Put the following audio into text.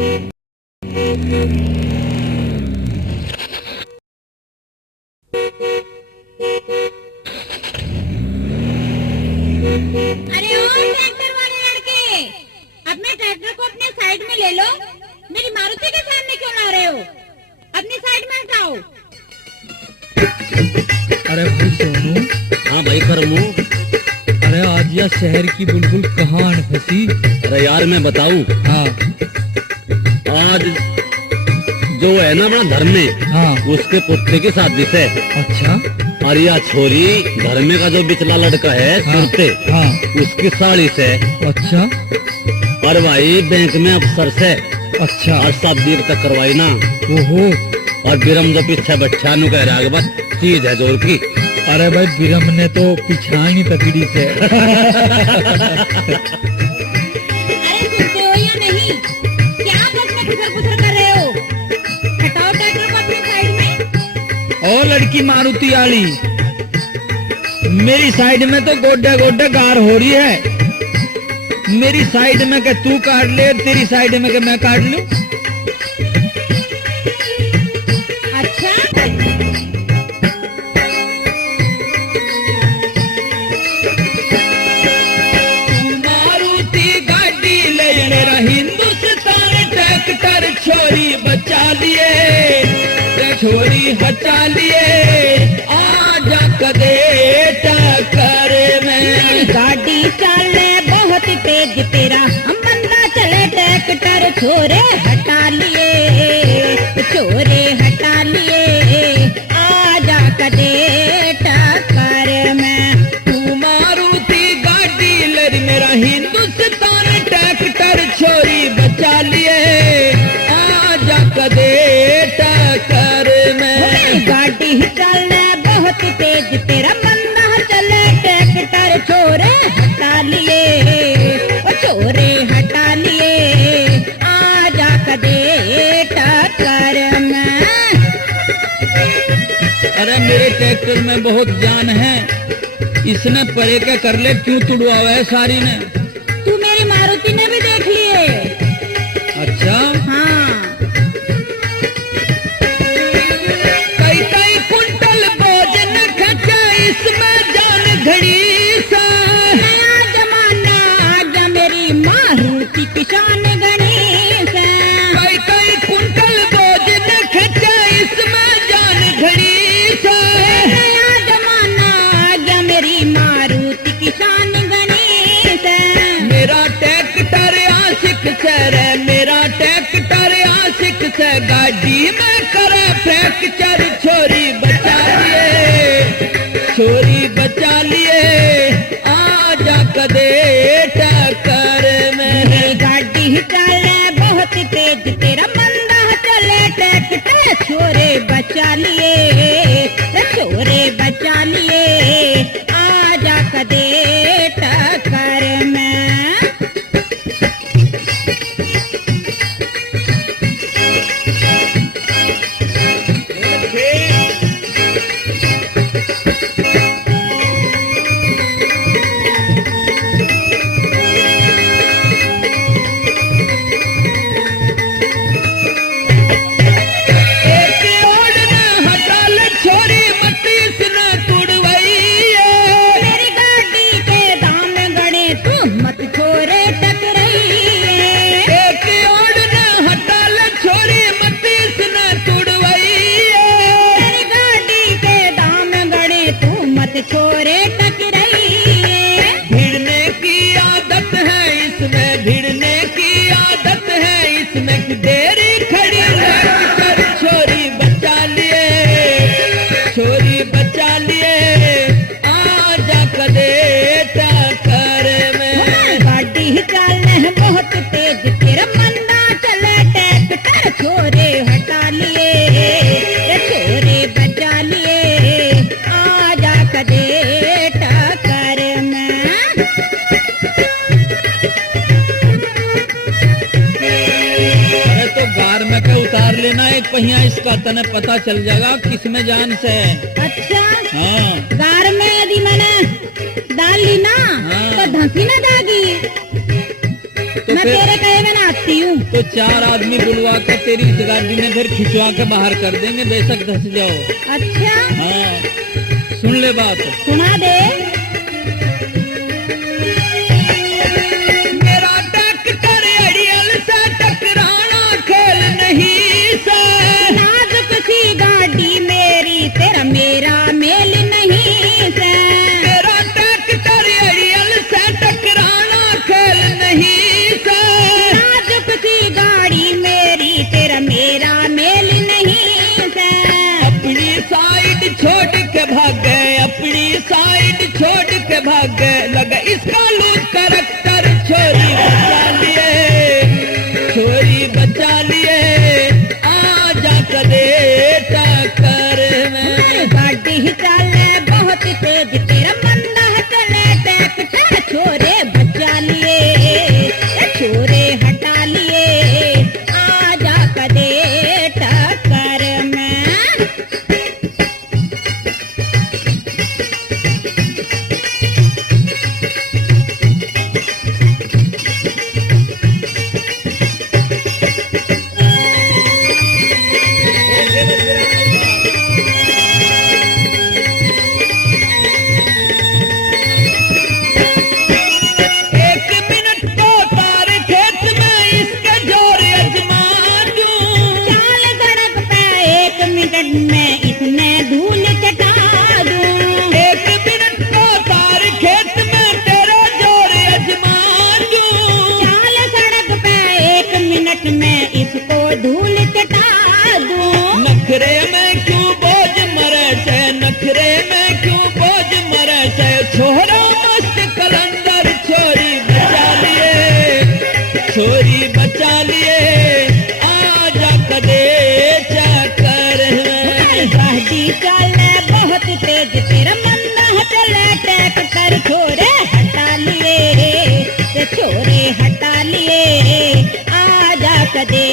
अरे ओ ट्रैक्टर वाले लड़के, अपने ट्रैक्टर को अपने साइड में ले लो। मेरी मारुति के सामने क्यों ला रहे हो? अपनी साइड में हटाओ। अरे भाई सोनू। हाँ भाई करमू। अरे आज यह शहर की बुलबुल कहाँ आन फंसी? अरे यार मैं बताऊं। हाँ। आज जो है ना अपना धर्म में, हाँ। उसके पुत्र की शादी से। अच्छा। और यह छोरी धर्मे का जो बिचला लड़का है सुरते, हाँ। उसकी साड़ी से। अच्छा। और भाई बैंक में अफसर से। अच्छा। और शादी तक करवाई ना। ओहो। और बिरम जो पीछे बच्चा नु कह रहा है बस चीज है जोर की। अरे भाई बिरम ने तो पिछाई पकड़ी से। अरे सुनते हो या नहीं? क्या बस में पुथर कर रहे हो? हटाओ ट्रैक्टर को अपनी साइड में। ओ लड़की मारुति वाली, मेरी साइड में तो गोड्डे गोड्डे गार हो रही है। मेरी साइड में के तू काट ले, तेरी साइड में के मैं काट लूं। अच्छा। मारुति गाड़ी ले मेरा हिंदुस्तान ट्रैक्टर छोरी बचा लिए, छोरी हटा लिए। आजा कदे टक्कर में। गाड़ी चले बहुत तेज, तेरा बंदा चले ट्रैक्टर छोरे हटा लिए, छोरे हटा लिए। आजा कदे टक्कर में। तू मारुति गाड़ी ले मेरा हिंदुस्तान ट्रैक्टर छोरी बचा लिए। आजा कदे टक्कर में। गाड़ी चले बहुत तेज, तेरा बंदा चले ट्रैक्टर छोरे हटा लिए, छोरे हटा लिए। आजा कदे टक्कर में। अरे मेरे ट्रैक्टर में बहुत जान है, इसने परे के कर ले, क्यों तुड़वावा है सारी ने? तू मेरी मारुति ने भी देख लिए। अच्छा। हाँ। कई कई कुंटल भोजन खचा इसमें जान घड़ी सा। नया जमाना आजा मेरी मारुति किसान गणेश। कई कई कुंटल भोजन खचा इसमें जान घड़ी सा। नया जमाना आजा मेरी मारुति किसान गणेश। मेरा ट्रैक्टर आशिक से रे, मेरा ट्रैक्टर आशिक से। गाड़ी में करे फ्रैक्चर छोरी बचा लिए, छोरी बचा लिए। आजा कदे टक्कर में। गाड़ी चले बहुत तेज, तेरा बंदा चले ट्रैक्टर छोरे बचा लिए, छोरे बचा लिए। आजा कदे टक्कर में। छोरे टकराइए। भिड़ने की आदत है इसमें, भिड़ने की आदत है इसमें। देरी खड़ी कर छोरी बचा लिए, छोरी बचा लिए। आजा कदे टक्कर में। गाड़ी चले बहुत तेज, तेरा बंदा चले ट्रैक्टर छोरे हटा लिए, छोरे बचा लिए। आजा कदे टक्कर में। अरे तो गार में के उतार लेना एक पहिया, इसका तने पता चल जाएगा किसमें जान से है। अच्छा। हाँ। गार में यदि मैंने डाल ली ना, हाँ। तो धंसी ना जाएगी। तो मैं तेरे कहे में ना आती हूँ। तो 4 आदमी बुलवा के तेरी इस गाड़ी में फिर खिंचवा के बाहर कर देंगे, बेशक धस जाओ। अच्छा हाँ सुन ले बात। सुना दे। मेरा ट्रैक्टर अड़ियल से टकराना खेल नहीं से, नाजुक सी गाड़ी मेरी तेरा मेरा मेल नहीं से। मेरा ट्रैक्टर अड़ियल से टकराना खेल नहीं से, नाजुक सी गाड़ी मेरी तेरा मेरा मेल नहीं से। अपनी साइड छोड़ के भाग गए, अपनी साइड छोड़ के भाग गए, लगा इसका लूट करैक्टर, छोरी बचा लिए, छोरी बचा लिए, आ जा कदे टक्कर में। गाड़ी ही चले बहुत तेज तेरा मंदा चले ट्रैक्टर, छोरे बचा लिए छोरे हटा लिए, आजा कदे टक्कर में। एक मिनट को तार खेत में इसके जोर अजमा दूं, चाल सड़क पे 1 मिनट में इसमें धूल चटा दूं। एक मिनट को तार खेत में तेरा जोर अजमा दूं, चाल सड़क पे 1 मिनट में इसको धूल चटा दूं। नखरे में क्यों बोझ मरे से, नखरे में क्यों बोझ मरे से, छोरा मस्त कलंदर, छोरी बचा लिए, छोरी बचा लिए, आजा कदे चक्कर में। गाड़ी चले बहुत तेज तेरा मंदा चले ट्रैक्टर, छोरे हटा लिए छोरे हटा लिए, आजा कदे